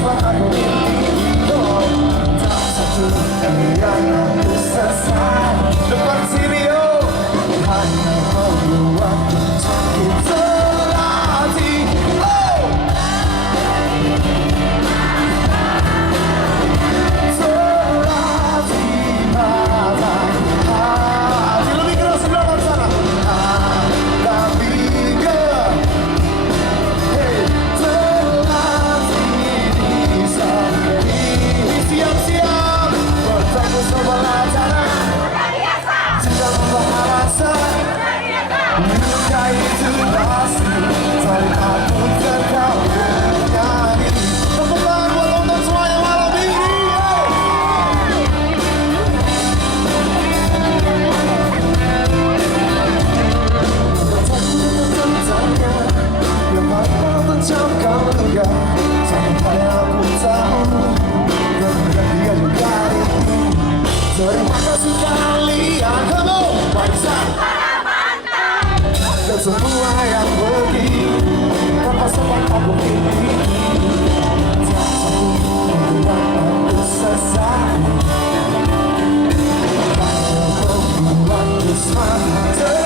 apa aku ini, oh, tak satu yang aku sesat. Depan sini yo, hanya membuat sakit terhati. Oh, terhati mata hati. Lebih keras sebelah sana. Tak pikir, hey, terhati bisa ini. Siap-siap bertemu sebelah sana. Tidak membahasa luka itu pasti, tapi aku terkau bernyanyi. Tepuk tangan buat nonton semuanya malam ini. Kataku tentangnya, yang mana tercamkan luka, sampai aku tahu kemudian dia juga itu. Terima kasih kalian, kamu barisan dan semua yang pergi tanpa sebab aku ini. Tak satu membuat aku sesat, hanya membuatku semakin